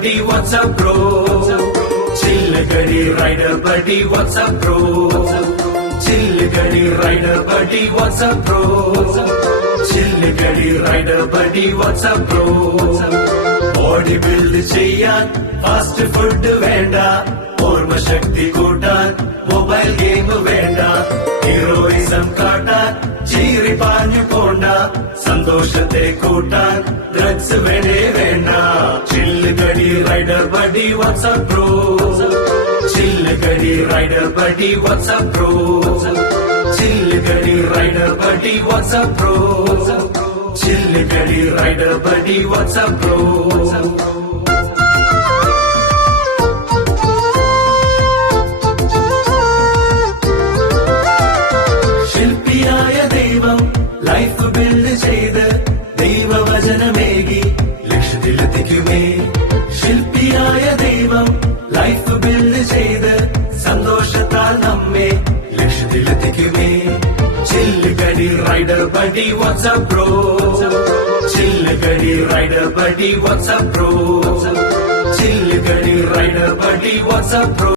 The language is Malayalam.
buddy, what's up bro? Chilligadi rider buddy, what's up bro? Chilligadi rider buddy, what's up bro? Chilligadi rider buddy, what's up bro? Body build ചെയ്യാൻ ഫാസ്റ്റ് ഫുഡ് വേണ്ട, ഓർമ്മ ശക്തി കൂട്ടാൻ മൊബൈൽ ഗെയിം വേണ്ട, ഹീറോയിസം കാട്ടാൻ ചീറി പാഞ്ഞു പോണ്ട, സന്തോഷത്തെ കൂട്ടാൻ ഡ്രഗ്സ് വേണ്ടേ വേണ്ട. ചില്ലുകടി റൈഡർ ബഡി വാട്സ്ആപ്പ് ബ്രോ, ചില്ലുകടി റൈഡർ ബഡി വാട്സ്ആപ്പ് ബ്രോ, ചില്ലുകടി റൈഡർ ബഡി വാട്സ്ആപ്പ് ബ്രോ, ചില്ലുകടി റൈഡർ ബഡി വാട്സ്ആപ്പ് ബ്രോ. ശില്പിയായ ദൈവം ലൈഫ് ബിൽഡ് ചെയ്ത് ദൈവവചനമേകി ലക്ഷ്യത്തിലെത്തിക്കുമേ. ശില്പിയായ ദൈവം ലൈഫ് ബിൽഡ് ചെയ്ത് സന്തോഷത്താൽ നമ്മെ ലക്ഷ്യത്തിലെത്തിക്കുമേ. ചില്ലുകടി റൈഡർ ബഡി വാട്സ്ആപ്പ് ബ്രോ, ചില്ലുകടി റൈഡർ ബഡി വാട്സ്ആപ്പ് ബ്രോ, ചില്ലുകടി റൈഡർ ബഡി വാട്സ്ആപ്പ് ബ്രോ.